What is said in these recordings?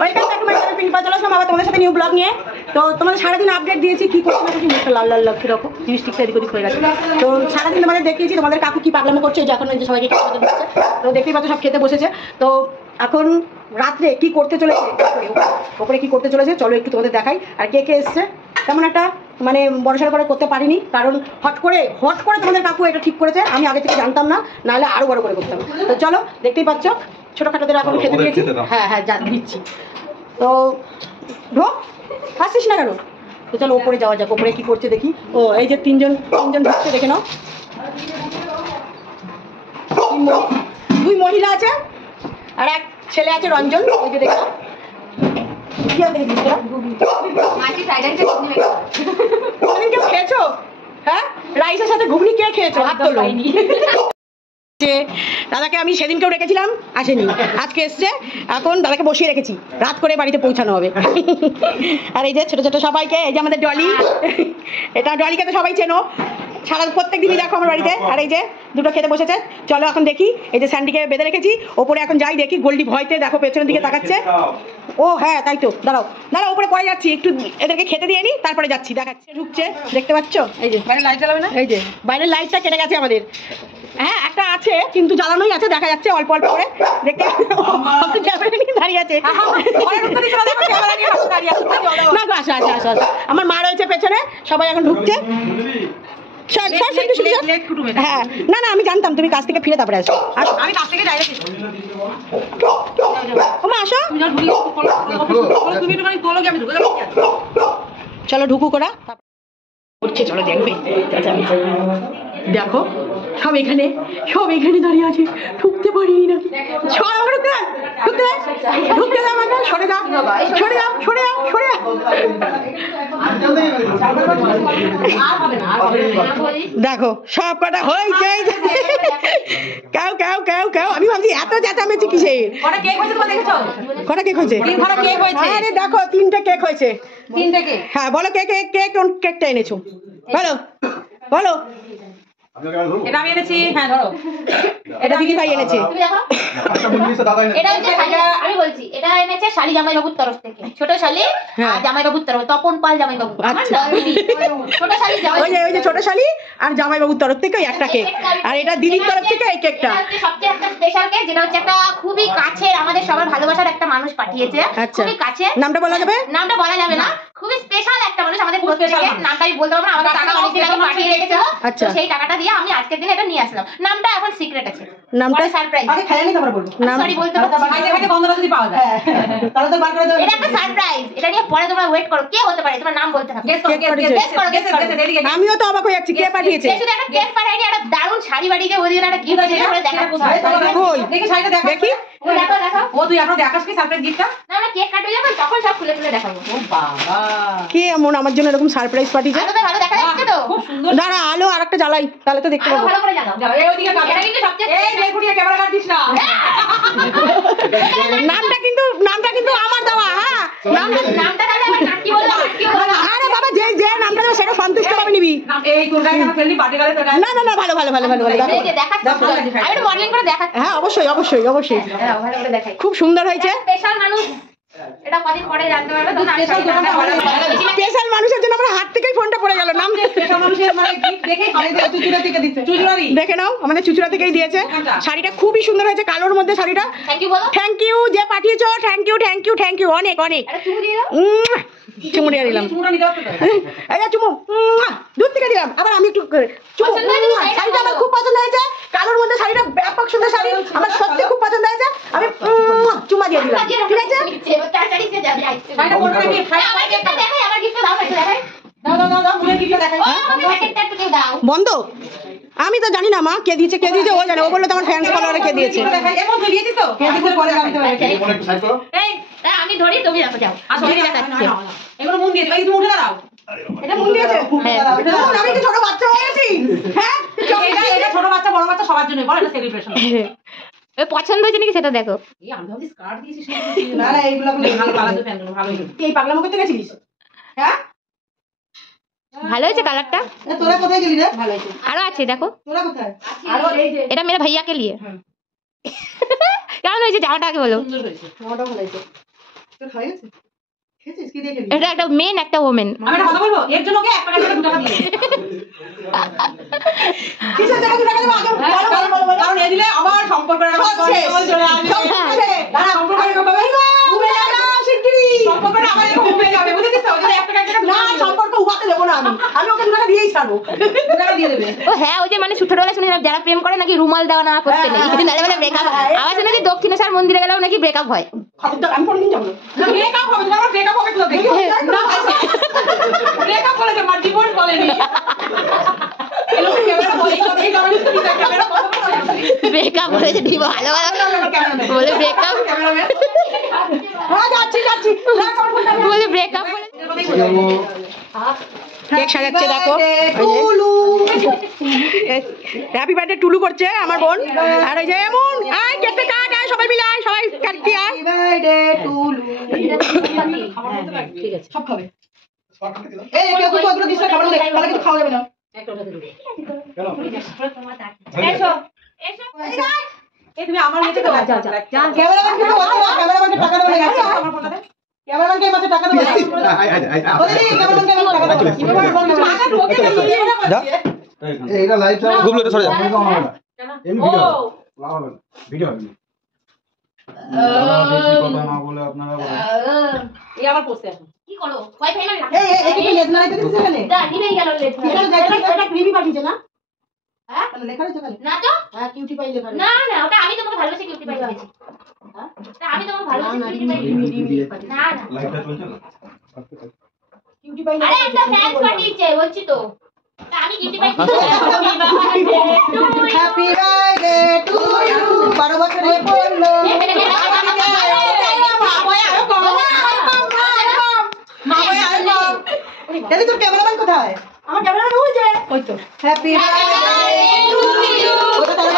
Welcome back to my channel Pinky Pal. চলো আবার তোমাদের সাথে নিউ ব্লগ নিয়ে। তো তোমাদের সারাদিন আপডেট দিয়েছি কি করছো না কিছু, মুখটা লাল লাল লাগছে, দেখো লিপস্টিকটা এদিক ওদিক হয়ে গেছে। তো সারাদিন তোমাদের দেখিয়েছি তোমাদের কাকু কি পাগলামো করছে, যে এখন যে সবাইকে খেতে দিচ্ছে। তো দেখতেই পাচ্ছ সব খেতে বসেছে। তো এখন রাত্রে কি করতে চলেছে, ওপরে কি করতে চলেছে চলো একটু তোমাদের দেখাই। আর কে কে এসছে তেমন একটা মানে বড়সড় করে করতে পারিনি, কারণ হট করে তোমাদের কাকু এটা ঠিক করেছে। আমি আগে থেকে জানতাম না, নাহলে আরো বড় করে করতাম। তো চলো দেখতেই পাচ্ছ ছোটখাটোদের এখন খেতে দিয়েছি। হ্যাঁ হ্যাঁ দিচ্ছি। তো ঢোক আসছিস না কেন? তো চলো ওপরে যাওয়া যাক, ওপরে কি করছে দেখি। ও এই যে তিনজন ঢুকছে, দেখে নাও। দুই মহিলা আছে আর এক ছেলে আছে রঞ্জন, ওই যে দেখো। কেউ খেয়েছো? হ্যাঁ, রাইসের সাথে ঘুগনি কে খেয়েছো? হাত তোলো। দাদাকে আমি সেদিনকেও রেখেছিলাম, আসেনি, আজকে এসছে। এখন দাদাকে বসিয়ে রেখেছি, রাত করে বাড়িতে পৌঁছানো হবে। আর এই যে ছোট ছোট সবাইকে, এই যে আমাদের ডলি, এটা ডলিকে তো সবাই চেনো, সারা প্রত্যেক দিনই দেখো আমার বাড়িতে। আর এই যে দুটো খেতে বসেছে। চলো এখন দেখি, এই যে স্যান্ডিকে বেঁধে রেখেছি ওপরে, এখন যাই দেখি। গোল্ডি ভয়তে দেখো পেছনের দিকে তাকাচ্ছে। ও হ্যাঁ তাই তো, দাঁড়াও ওপরে পরে যাচ্ছি, একটু এদেরকে খেতে দিয়ে নি, তারপরে যাচ্ছি। দেখাচ্ছে ঢুকছে, দেখতে পাচ্ছ? এই যে বাইরে লাইট জ্বালাবে না, এই যে বাইরের লাইটটা কেটে গেছে আমাদের। হ্যাঁ একটা আছে কিন্তু জ্বালানোই আছে, দেখা যাচ্ছে অল্প অল্প করে। দেখতে দাঁড়িয়ে আছে। আমার মা রয়েছে পেছনে, সবাই এখন ঢুকছে। হ্যাঁ না না আমি জানতাম তুমি কাছ থেকে ফিরে তারপরে আসো। আমি কাছ থেকে আসো। চলো ঢুকু করা উঠছে, চলো দেখবে। দেখো সব এখানে দাঁড়িয়ে আছে, ঢুকতে পারিনি না। ঢুকতে দাও আমাকে, সরে যাও। দেখো সব কটা হয়েছে। কেউ আমি ভাবছি এত চেঁচামেচি কিসে। কটা কেক হয়েছে? আরে দেখো 3টে কেক হয়েছে। হ্যাঁ বলো কে কোন কেকটা এনেছো? বলো। এটা আমি এনেছি। হ্যাঁ ধরো, এটা দিদি ভাই এনেছে। আমি বলছি এটা এনেছে শালি জামাইবাবুর তরফ থেকে, ছোট শালি আর জামাইবাবুর তরফ, তপন পাল জামাইবাবু। ছোট শালি ওই যে ছোট শালি আর জামাইবাবুর তরফ থেকে একটা কেক, আর এটা দিদির তরফ থেকে এই কেকটা। সবচেয়ে একটা স্পেশাল কেক, যেটা হচ্ছে একটা খুবই কাছের আমাদের সবার ভালোবাসার একটা মানুষ পাঠিয়েছে। খুবই কাছে, নামটা বলা যাবে? নামটা বলা যাবে না। খুবই স্পেশাল একটা মানুষ আমাদের প্রত্যেকের, নামটা আমি বলতে পারবো না। আমাদের টাকা অনেকদিন আগে পাঠিয়ে রেখেছিল, তো সেই টাকাটা দিয়ে আমি আজকের দিনে এটা নিয়ে আসলাম। নামটা এখন সিক্রেট আছে, নামটা সারপ্রাইজ। আগে খেলে নি তারপর বলবো। সরি বলতে পারছি না, বাইরে বন্ধরা যদি পাওয়া যায় তাহলে তো বার করে দাও। এটা একটা সারপ্রাইজ, এটা নিয়ে পরে তোমরা ওয়েট করো। কে হতে পারে? তোমার নাম বলতে থাকো। গেস করো। আমিও তো অবাক হয়ে যাচ্ছি, কে পাঠিয়েছে? শুধু একটা কেক পাঠায়নি, একটা দারুণ শাড়ি বাড়িতে ওদিকে একটা গিফট আছে, এটা দেখা কই দেখি শাড়িটা দেখি। দেখো ও তুই এখন দেখাস কি সারপ্রাইজ গিফটটা? না আমরা কেক কাটবে যখন তখন সব খুলে দেখাবো। ও বাবা, কে এমন আমার জন্য এরকম সারপ্রাইজ পাঠিয়েছে? আলোতে ভালো দেখা যাচ্ছে তো? খুব সুন্দর। দাঁড়া আলো আরেকটা জ্বালাই, তাহলে তো দেখতে পাবো। ভালো করে জ্বালাও। এই ওদিকে এটা কিন্তু সবচেয়ে এই দেখুড়িয়া ক্যামেরা কাটিস না। নামটা কিন্তু আমার দেওয়া। হ্যাঁ নামটা তাহলে আমার নাটকি বলবো। আরে বাবা যে নামটা দেবো সেটা সন্তুষ্ট ভাবে নিবি। এই তোর গায়ে কেন ফেললি বাটি গালে? না ভালো এই যে দেখাচ্ছি, আমি একটু মডেলিং করে দেখাচ্ছি। হ্যাঁ অবশ্যই হ্যাঁ ভালো করে দেখাই। খুব সুন্দর হয়েছে। স্পেশাল মানুষ, এটা কদিন পরে জানতে পারবে। স্পেশাল মানুষের জন্য আমার হাত থেকেই ফোনটা পড়ে গেল। নাম স্পেশাল মানুষের মানে গিফট দেখে চুচুড়া থেকে দিচ্ছে। চুচুড়ারি দেখে নাও, আমাদের চুচুড়া থেকেই দিয়েছে। শাড়িটা খুবই সুন্দর হয়েছে, কালোর মধ্যে শাড়িটা। থ্যাংক ইউ বলো। থ্যাংক ইউ যে পাঠিয়েছো, থ্যাংক ইউ অনেক। এটা চুমু দিয়ে দাও। চুমু দিয়ে দিলাম। এই যে চুমু দূর থেকে দিলাম। আবার আমি একটু চুমু। শাড়িটা আমার খুব পছন্দ হয়েছে, কালোর মধ্যে শাড়িটা ব্যাপক সুন্দর শাড়ি, আমার সত্যি খুব পছন্দ হয়েছে। আমি চুমা দিয়ে দিলাম, ঠিক আছে? শাড়িটা কোনটা কি? আমার গিফটটা দেখাই, আমার গিফটটা দাও, একটু দেখাই। দাও মুলের গিফটটা দেখাই। আমাকে প্যাকেটটা একটু দাও। বন্ধ। আমি তো জানি না মা কে দিয়েছে ও জানে। ও বললো তোমার ফ্যান্স ফলোয়ারে কে দিয়েছে। এমন তুই দিয়েছিস তো? কে দিয়েছে পরে জানতে পারবে। এই আমি ধরি, তুমি রাখো, যাও। আসলে দেখাচ্ছি এগুলো মন দিয়ে দিই। তুমি উঠে দাঁড়াও। এটা মন দিয়েছে? হ্যাঁ আমি কি ছোট বাচ্চা হয়ে গেছি? হ্যাঁ এটা ছোট বাচ্চা বড় বাচ্চা সবার জন্য বল, এটা সেলিব্রেশন। ওই পছন্দ হয়েছে নাকি সেটা দেখো। এই আমি ভাবছি স্কার্ট দিয়েছিস না। এইগুলো ভালো পালাতে প্যান্টগুলো ভালো। এই পাগলামো করতে গেছিস? হ্যাঁ ভালো হয়েছে কালারটা। তোরা কোথায় গেলি রে? ভালো হয়েছে। আরো আছে দেখো। তোরা কোথায়? আরো এই যে এটা মেরে ভাইয়া কে লিয়ে। কেমন হয়েছে জামাটা আগে বলো। সুন্দর হয়েছে, জামাটা ভালো হয়েছে। এটা একটা মেন একটা ওমেন। আমি একটা কথা বলবো, এর জন্য ওকে 1 টাকা করে 2 টাকা দিয়ে কিসের টাকা 2 টাকা দেবো আগে বলো কারণ এই দিলে আবার সম্পর্কটা হচ্ছে চলে আসবে দাঁড়া সম্পর্কটা কবে উবে যাবে শিগগিরই সম্পর্কটা আবার এরকম উবে যাবে বুঝেছিস তো ওই 1 টাকা না সম্পর্ক উবাতে দেবো না আমি ওকে 2 টাকা দিয়েই ছাড়বো 2 টাকা দিয়ে দেবে ও হ্যাঁ, ওই যে মানে ছোটবেলা শুনে যারা প্রেম করে নাকি রুমাল দেওয়া না করতে নেই, নাহলে মানে ব্রেকআপ। আবার শুনেছি দক্ষিণেশ্বর মন্দিরে গেলেও নাকি ব্রেকআপ হয়। আমি কোনদিন যাবো না ব্রেকআপ হবে না ব্রেকআপ হবে তো দেখি না ব্রেকআপ বলে যে মার জীবন বলেনি এলো ক্যামেরা বলে এই ক্যামেরা ব্রেকআপ হয়েছে ঠিক ভালো বলে ব্রেকআপ হ্যাঁ যাচ্ছি বলে ব্রেকআপ বলে কেক সাজাচ্ছে দেখো, হ্যাপি বার্থডে টুলু করছে আমার বোন। আর ওই যে এমন আয় কেকটা কাট, আয় সবাই মিলে আয়, সবাই কাটতে আয়। ঠিক আছে সব খাবে এই কেউ তো ওগুলো দিছে খাবার না তাহলে কিছু খাওয়া যাবে না একটা ওটা দিবি কেন এসো এই তুমি আমার নিচে দাও যা ক্যামেরাম্যান কে বলছো ক্যামেরাম্যানকে টাকা দেবে না আমার ফোনটা দে ক্যামেরাম্যানকে মাঝে টাকা দেবে ওরে ক্যামেরাম্যানকে টাকা দেবে টাকা ঢোকে না এইটা লাইভ চলে গুগলে সরে যা এমনি ভিডিও লাগাবেন ভিডিও হবে বেশি কথা না বলে আপনারা বলেন এই আবার পোস্টে আসুন কি করো ওয়াইফাই মানে এই কি লেজ না দিতে দিছে এখানে দা দিবেই গেল লেট এটা ক্রিমি পাঠিয়েছে না হ্যাঁ লেখা রয়েছে খালি না তো হ্যাঁ কিউটি পাই লেখা না না ওটা আমি তোমাকে ভালোবেসে কিউটি পাই দিয়েছি। হ্যাঁ তা আমি তোমাকে ভালোবেসে কিউটি পাই না না লাইভটা চলছে না কিউটি পাই আরে একটা ফ্যান পাঠিয়েছে বলছি তো তা আমি কিউটি পাই দিয়েছি। হ্যাপি বার্থডে টু ইউ 12 বছরে পড়লো দাদি তোর ক্যামেরাম্যান কোথায় আমার ক্যামেরাম্যান ওই যে ওই তো হ্যাপি বার্থডে টু ইউ ওটা তাহলে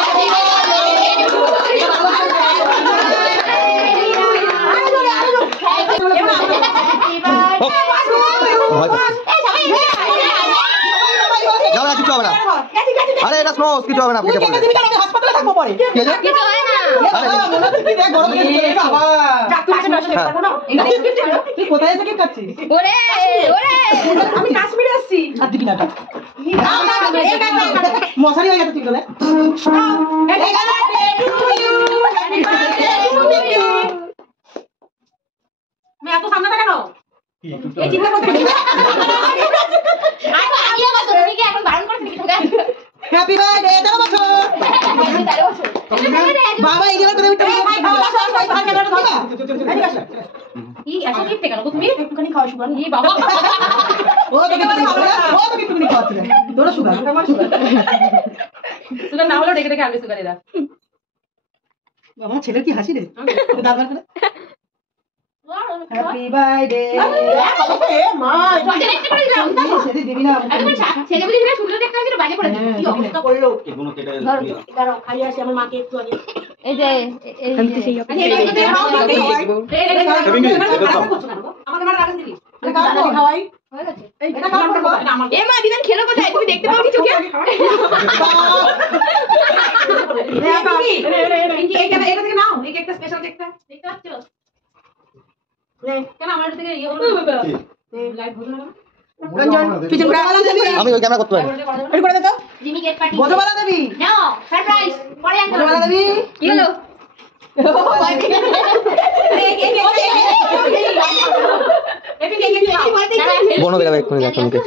যাও না, কিছু হবে না। আরে এটা স্নো কিছু হবে না, কেটে পড়বে। হাসপাতালে থাকবো পরে কি হয়েছে? কিছু হয় না আরে মনে হচ্ছে কি দেখ গরম দিয়ে বাবা তুই কোথায় এসে কেক খাচ্ছিস ওরে ওরে আমি কাশ্মীরে আসছি আর দিবি না মশারি হয়ে গেছে তুই বলে আমি এত সামনে কেন কি এই চিন্তা করতে আর আমি আবার তুমি কি এখন বারণ করছিস কি তোকে হ্যাপি বার্থডে 13 বছর বাবা এই গেল তোদের কি এখন কি কেন তুমি একটুখানি খাওয়া সুগার এই বাবা ও তোকে একটুখানি খাওয়াচ্ছি তোরা সুগার সুগার না হলো ডেকে ডেকে আনবে সুগার এরা বাবা ছেলের কি হাসি রে দাবার করে হ্যাপি বার্থডে মা দেখতে পারি না সেদিন দিবি না আমি বলছি ছেলে বলি না সুন্দর দেখতে আছে বাজে করে কি অবস্থা করলো এগুলো কেটে দাঁড়াও খাইয়ে আসি আমার মাকে একটু আগে এই যে আমি তো সেই আমাকে মারা রাখা দিবি খাওয়াই হয়ে গেছে এটা কার করব এ মা বিধান খেলো কোথায়, তুমি দেখতে পাও কি চোখে? এটা থেকে নাও এই কেকটা স্পেশাল কেকটা দেখতে পাচ্ছ কেন আমার থেকে ইয়ে হলো লাইভ হলো না রঞ্জন পিছন করে আমি ওই ক্যামেরা করতে পারি না। ওই করে দে তো। জিমি কেক পার্টি বোধবালা দেবী নাও সারপ্রাইজ পরে আনতে বোধবালা দেবী কি হলো? বোনও বেরাবে এক্ষুনি, দেখো নিকে।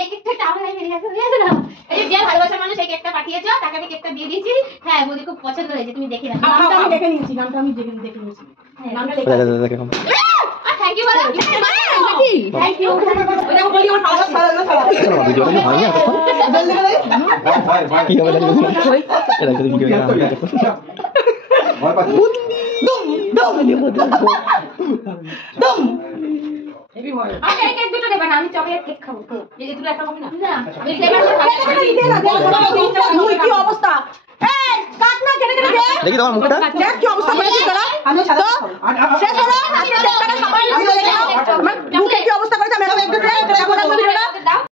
এই কেকটা টাওয়ার লাইনে নিয়ে আসো না এই যে ভালোবাসার মানুষ এই কেকটা পাঠিয়েছো টাকা দিয়ে কেকটা দিয়ে দিয়েছি। হ্যাঁ বলি খুব পছন্দ হয়েছে তুমি দেখে নাও। নামটা আমি দেখে নিয়েছি নামটা আমি দেখে নিয়েছি নামটা লেখা দেখো, দেখো, দেখো। আর থ্যাংক ইউ বলো থ্যাংক ইউ ওই দেখো বলি আমার পাওয়ার সারা চলো না, ভিডিওটা কি হয়নি এতক্ষণ? ভাই ভাই কি হবে জানি না। এটা একটা ভিডিও না, দেখো। ভয় পাচ্ছি হেভি হয় আর এই কেক দুটো দেবা না আমি চকলেট কেক খাবো। এই যে দুটো একটা কপি না না আমি ফ্লেভার কি অবস্থা এই কাট না কেটে কেটে দে দেখি তোমার মুখটা। দেখ কি অবস্থা করেছিস তোরা। আমি সাদা শেষ হলো, আজকে কেকটা সবাই আমার মুখে কি অবস্থা